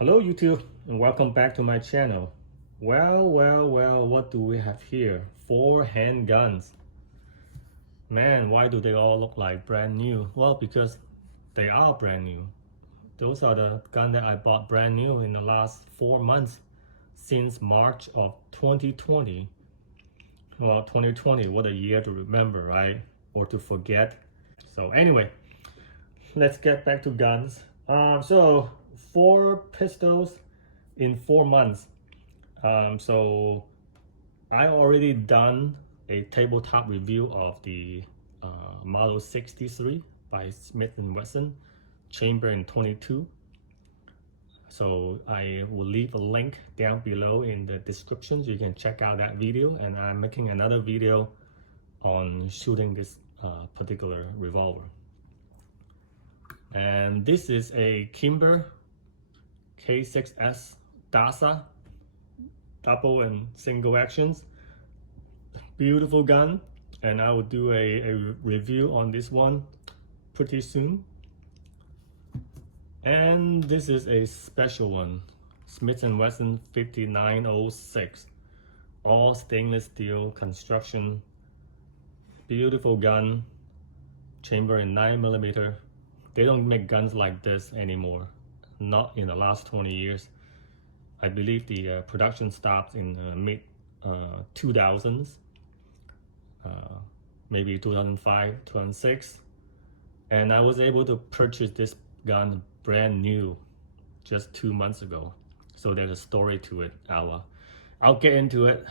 Hello YouTube and welcome back to my channel. Well, what do we have here? 4 handguns. Man, why do they all look like brand new? Well, because they are brand new. Those are the guns that I bought brand new in the last 4 months since March of 2020. Well, 2020, what a year to remember, right? Or to forget. So anyway, let's get back to guns. So 4 pistols in 4 months. So I already done a tabletop review of the Model 63 by Smith & Wesson, chamber in 22. So I will leave a link down below in the description so you can check out that video, and I'm making another video on shooting this particular revolver. And this is a Kimber K6s DASA, double and single actions. Beautiful gun, and I will do a review on this one pretty soon. And this is a special one, Smith & Wesson 5906, all stainless steel construction. Beautiful gun, chamber in 9mm. They don't make guns like this anymore, not in the last 20 years. I believe the production stopped in the mid 2000s, maybe 2005, 2006. And I was able to purchase this gun brand new just 2 months ago. So there's a story to it. I'll get into it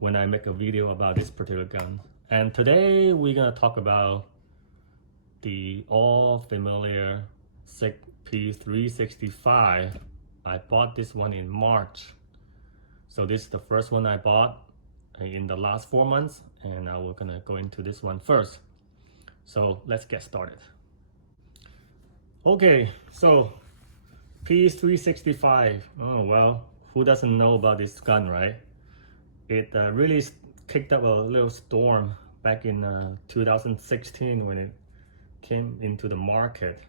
when I make a video about this particular gun. And today we're gonna talk about the all familiar Sig P365. I bought this one in March. So this is the first one I bought in the last 4 months, and we're gonna go into this one first. So let's get started. Okay, so P365. Oh well, who doesn't know about this gun, right? It really kicked up a little storm back in 2016 when it came into the market,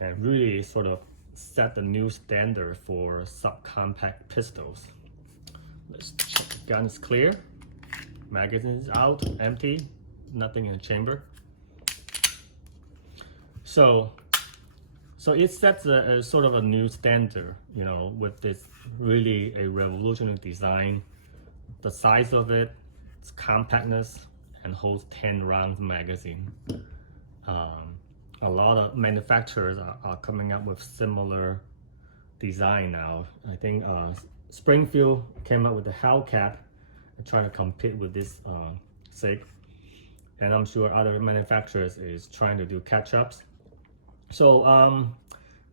and really sort of set the new standard for subcompact pistols. Let's check the gun is clear, magazine is out, empty, nothing in the chamber. So it sets a sort of a new standard, you know, with this really a revolutionary design. The size of it, its compactness, and holds 10 rounds magazine. A lot of manufacturers are coming up with similar design now. I think Springfield came up with the Hellcat and trying to compete with this Sig, and I'm sure other manufacturers is trying to do catch-ups. So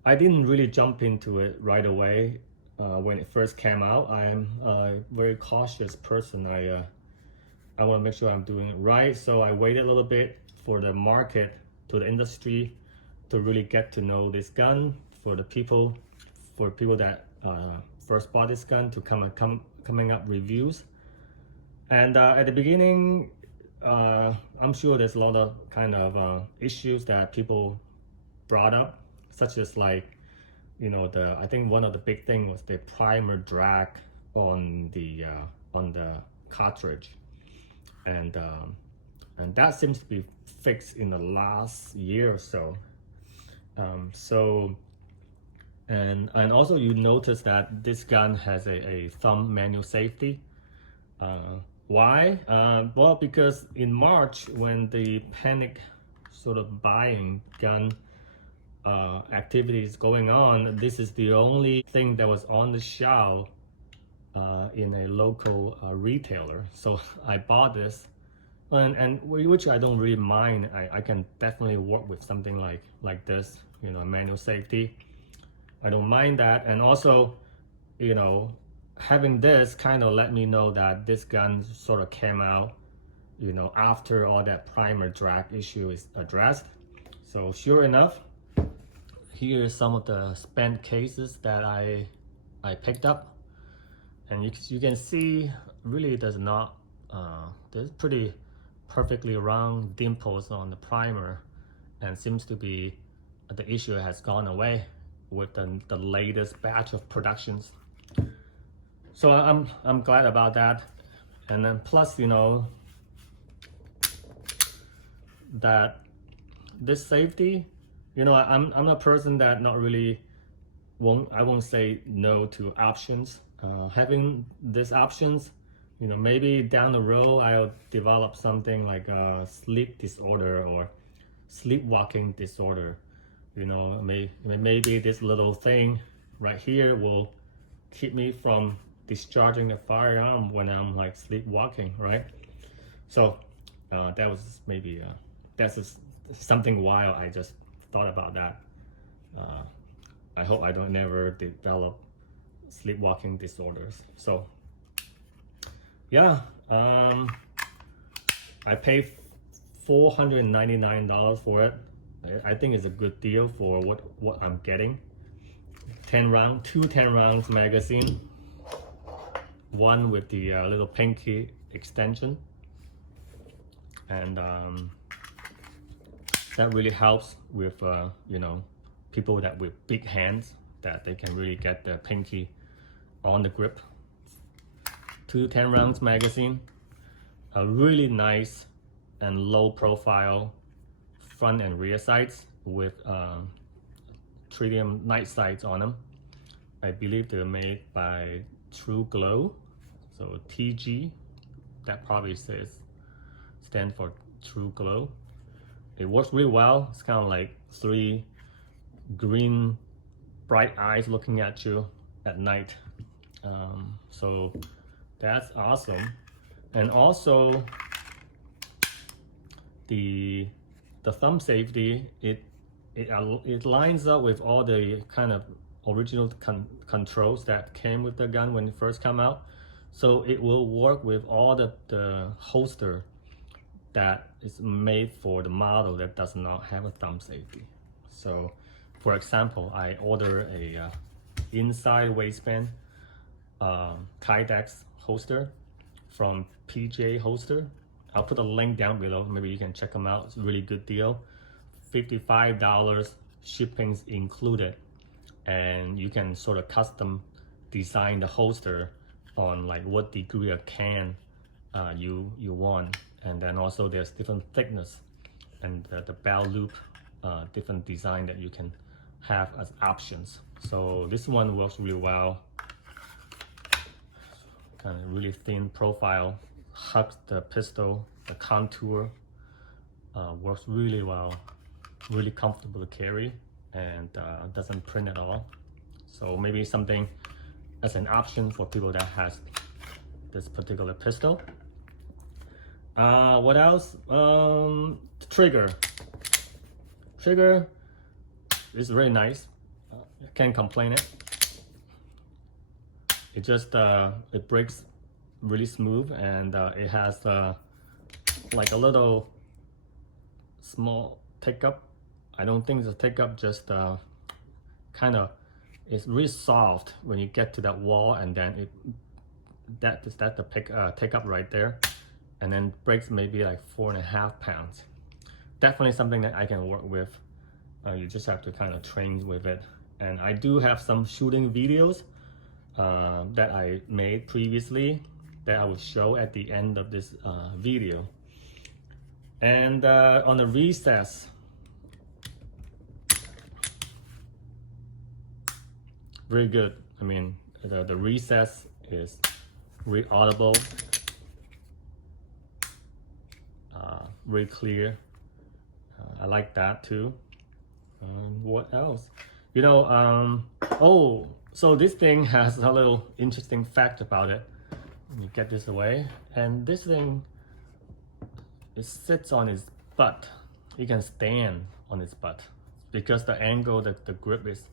I didn't really jump into it right away when it first came out. I'm a very cautious person. I want to make sure I'm doing it right, so I waited a little bit for the market, to the industry, to really get to know this gun, for people that first bought this gun to coming up reviews. And at the beginning, I'm sure there's a lot of kind of issues that people brought up, such as, like, you know, I think one of the big thing was the primer drag on the cartridge, and that seems to be fixed in the last year or so. And also you notice that this gun has a thumb manual safety. Why? Well, because in March, when the panic sort of buying gun activity is going on, this is the only thing that was on the shelf in a local retailer. So I bought this, and which I don't really mind. I can definitely work with something like this, you know, manual safety. I don't mind that. And also, you know, having this kind of let me know that this gun sort of came out, you know, after all that primer drag issue is addressed. So sure enough, here are some of the spent cases that I picked up, and you can see really there's not there's pretty perfectly round dimples on the primer, and seems to be the issue has gone away. with the latest batch of productions. So I'm glad about that. And then plus, you know, that this safety, you know, I'm a person that not really I won't say no to options. Having these options, you know, maybe down the road I'll develop something like a sleep disorder or sleepwalking disorder. You know, maybe this little thing right here will keep me from discharging the firearm when I'm like sleepwalking, right? So that was maybe that's just something wild. I just thought about that. I hope I don't never develop sleepwalking disorders. So yeah, I paid $499 for it. I think it's a good deal for what I'm getting. 10 round, two 10 rounds magazine, one with the little pinky extension, and that really helps with you know, people that with big hands, that they can really get the pinky on the grip. Two 10 rounds magazine, a really nice and low profile front and rear sights with tritium night sights on them. I believe they're made by True Glow, so TG, that probably stand for True Glow. It works really well. It's kind of like 3 green bright eyes looking at you at night. So that's awesome. And also the thumb safety, it lines up with all the kind of original controls that came with the gun when it first came out. So it will work with all the holster that is made for the model that does not have a thumb safety. So for example, I ordered a inside waistband Kydex holster from PJ Holster. I'll put a link down below, maybe you can check them out. It's a really good deal. $55, shipping's included, and you can sort of custom design the holster on like what degree of can you want. And then also there's different thickness and the bell loop, different design that you can have as options. So this one works really well. Kind of really thin profile, hugs the pistol, the contour works really well, really comfortable to carry, and doesn't print at all. So maybe something as an option for people that has this particular pistol. What else? Trigger is really nice. Can't complain it. It just it breaks really smooth, and it has like a little small tick up. I don't think it's a tick up, just kind of, it's really soft when you get to that wall, and then that's the tick up right there, and then breaks maybe like 4.5 pounds. Definitely something that I can work with. You just have to kind of train with it. And I do have some shooting videos that I made previously that I will show at the end of this video. And on the recess, very good. I mean, the recess is really audible, really clear. I like that too. What else? You know, oh, so this thing has a little interesting fact about it. Let me get this away. And this thing, it sits on its butt. You can stand on its butt because the angle that the grip is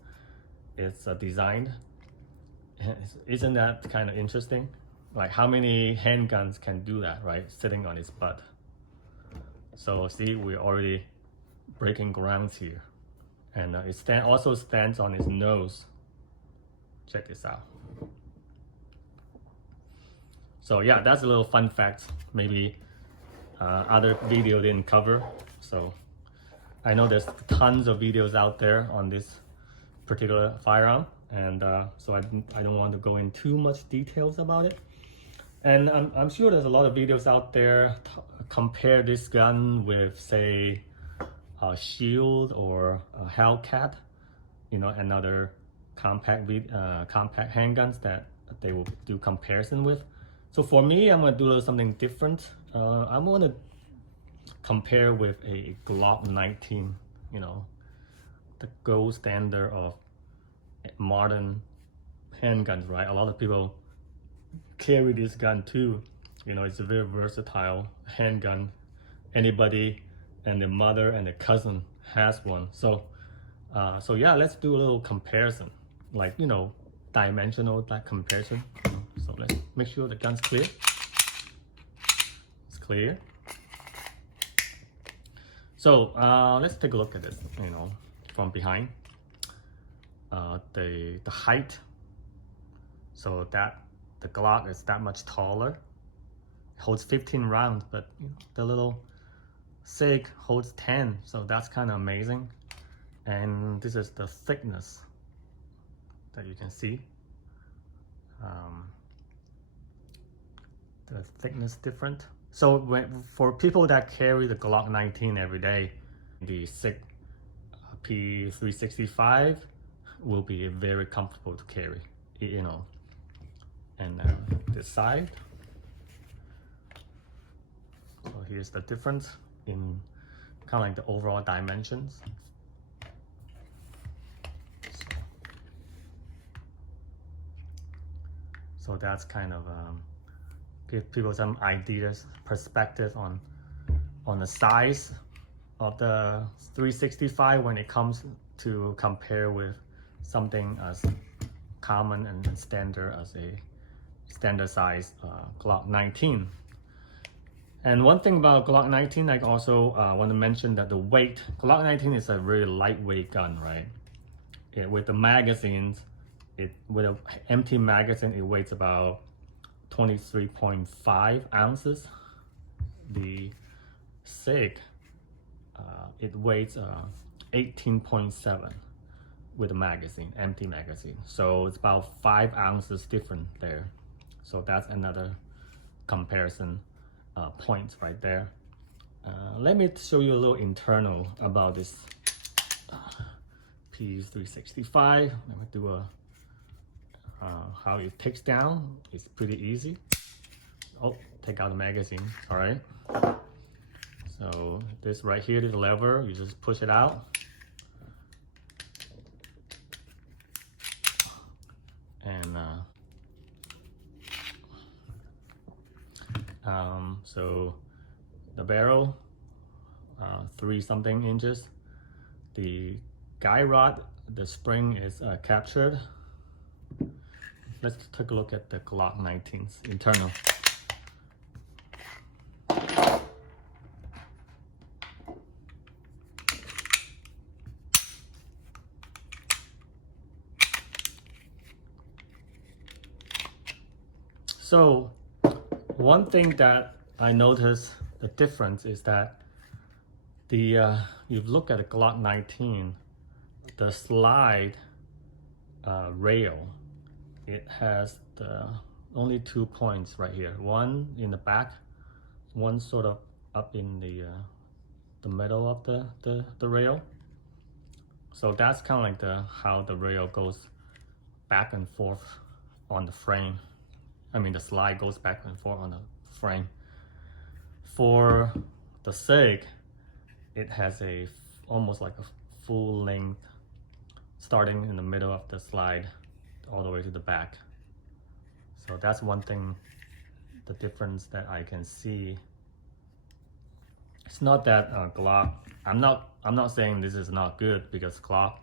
designed. Isn't that kind of interesting? Like, how many handguns can do that, right? Sitting on its butt. So see, we're already breaking grounds here. And it also stands on its nose. Check this out. So yeah, that's a little fun fact. Maybe other video didn't cover. So I know there's tons of videos out there on this particular firearm, and so I don't want to go in too much details about it. And I'm sure there's a lot of videos out there compare this gun with, say, a Shield or a Hellcat, you know, another compact handguns that they will do comparison with. So for me, I'm gonna do something different. I'm gonna compare with a Glock 19, you know, the gold standard of modern handguns, right? A lot of people carry this gun too. You know, it's a very versatile handgun. Anybody and their mother and their cousin has one. So so yeah, let's do a little comparison, like, you know, dimensional comparison. So let's make sure the gun's clear. It's clear. So let's take a look at this, you know, from behind. The height, so that the Glock is that much taller. It holds 15 rounds, but you know, the little Sig holds 10, so that's kind of amazing. And this is the thickness that you can see. The thickness different. So for people that carry the Glock 19 every day, the Sig P365 will be very comfortable to carry, you know. And this side, so here's the difference in kind of like the overall dimensions. So that's kind of give people some ideas, perspective on the size of the 365 when it comes to compare with something as common and standard as a standard size Glock 19. And one thing about Glock 19, I also want to mention that the weight, Glock 19 is a very lightweight gun, right? With the magazines, with an empty magazine, it weighs about 23.5 ounces. The Sig, it weighs 18.7 with a magazine, empty magazine. So it's about 5 ounces different there. So that's another comparison point right there. Let me show you a little internal about this P365. Let me do a how it takes down. It's pretty easy. Oh, take out the magazine, sorry. So this right here is the lever, you just push it out. And so the barrel, 3-something inches. The guy rod, the spring is captured. Let's take a look at the Glock 19's internal. So one thing that I noticed the difference is that the you look at the Glock 19, the slide rail, it has the only 2 points right here. One in the back, one sort of up in the middle of the rail. So that's kind of like how the rail goes back and forth on the frame. I mean, the slide goes back and forth on the frame. For the Sig, it has almost like a full length, starting in the middle of the slide all the way to the back. So that's one thing, the difference that I can see. It's not that Glock, I'm not saying this is not good, because Glock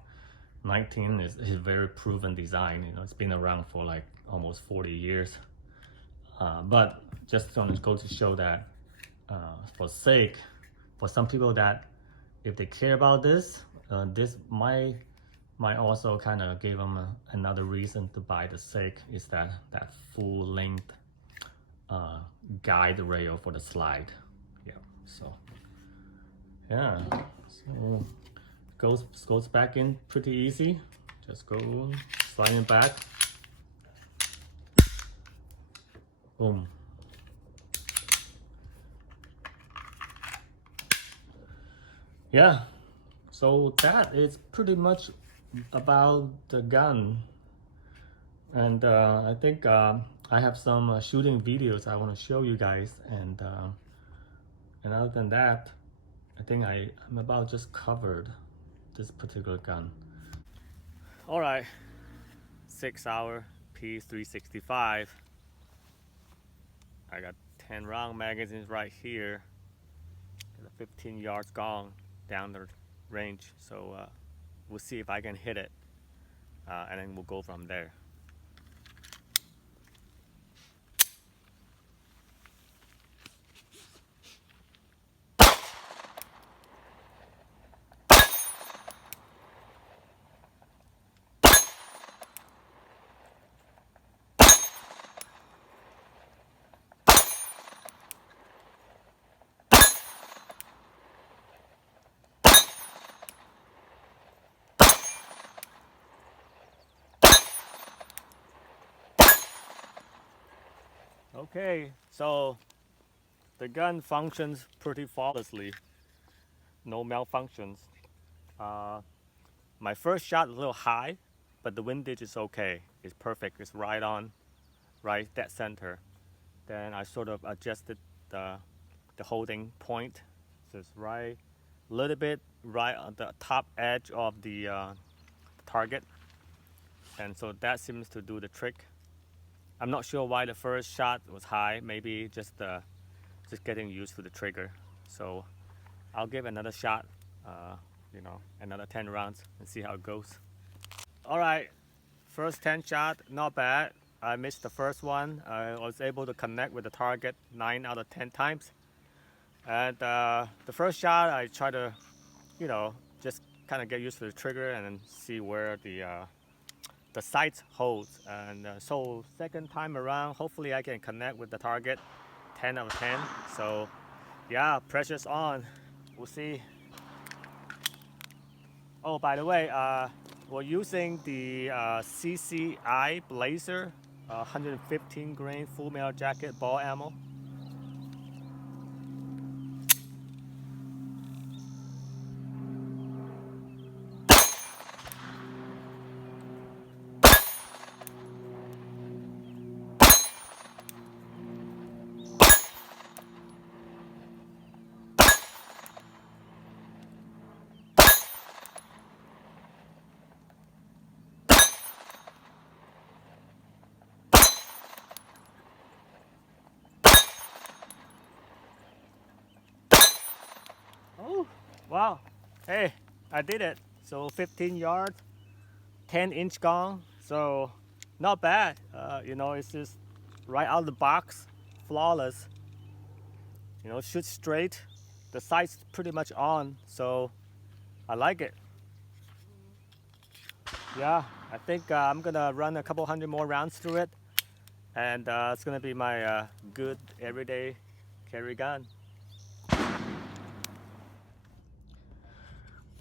19 is a very proven design. You know, it's been around for like almost 40 years. But just on the go to show that for Sig, for some people that if they care about this, this might also kind of give them another reason to buy the Sig, is that full length guide rail for the slide. Yeah, so yeah, so goes back in pretty easy. Just go sliding back. Boom. Yeah, so that is pretty much about the gun. And I think I have some shooting videos I want to show you guys. And other than that, I think I'm about just covered this particular gun. All right, 6-hour P365. I got 10 round magazines right here. 15 yards gone down the range, so we'll see if I can hit it, and then we'll go from there. Okay, so the gun functions pretty flawlessly. No malfunctions. My first shot is a little high, but the windage is okay. It's perfect. It's right on, right dead center. Then I sort of adjusted the holding point. So it's right, a little bit right on the top edge of the target. And so that seems to do the trick. I'm not sure why the first shot was high. Maybe just getting used to the trigger. So I'll give another shot, you know, another 10 rounds and see how it goes. All right, first 10 shot, not bad. I missed the first one. I was able to connect with the target 9 out of 10 times. And the first shot, I try to, you know, just kind of get used to the trigger and then see where the sights holds. And so second time around, hopefully I can connect with the target 10 out of 10. So yeah, pressure's on. We'll see. Oh, by the way, we're using the CCI Blazer 115 grain full metal jacket ball ammo. Oh, wow. Hey, I did it. So 15 yards, 10-inch gong. So not bad. You know, it's just right out of the box, flawless. You know, shoot straight. The sight's pretty much on, so I like it. Yeah, I think I'm gonna run a couple hundred more rounds through it, and it's gonna be my good everyday carry gun.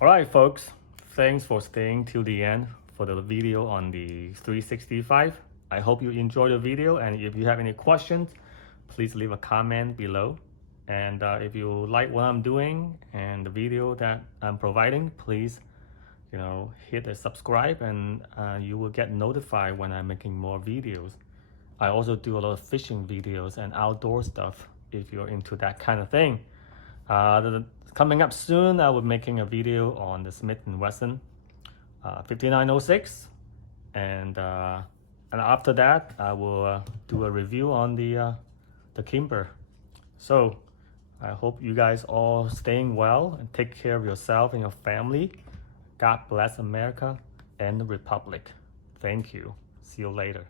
Alright folks, thanks for staying till the end for the video on the 365. I hope you enjoyed the video, and if you have any questions, please leave a comment below. And if you like what I'm doing and the video that I'm providing, please, you know, hit the subscribe, and you will get notified when I'm making more videos. I also do a lot of fishing videos and outdoor stuff if you're into that kind of thing. Coming up soon, I will be making a video on the Smith & Wesson 5906, and after that I will do a review on the Kimber. So I hope you guys all staying well and take care of yourself and your family. God bless America and the Republic. Thank you. See you later.